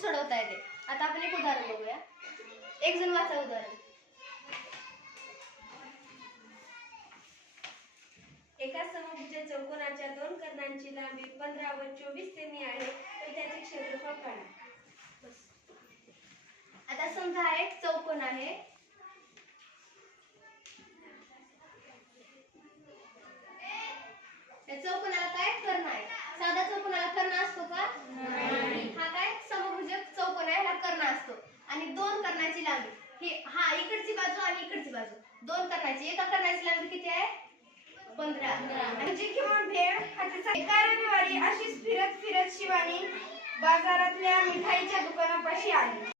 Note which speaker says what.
Speaker 1: सोडवता येते. आता आपण एक उदाहरण बघूया. एक जण वाचा उदाहरण.
Speaker 2: एका समभुज चौकोनाच्या दोन कर्णांची लांबी पंधरा व चोवीस सेमी आहे तर त्याचे क्षेत्रफळ काढा.
Speaker 1: आता समजा एक चौकोन आहे. चौकोनाला काय कर्ण आहे? साधा चौकोनाला कर्ण असतो का हा काय समभुज चौकोन आहे ह्याला कर्ण असतो आणि दोन कर्णाची लांबी ही हा इकडची बाजू आणि इकडची बाजू. दोन कर्णाची एका कर्णाची लांबी किती आहे? पंधरा.
Speaker 3: तुझी किंवा भेळ हा अशीच फिरत फिरत शिवानी बाजारातल्या मिठाईच्या दुकानापाशी आली.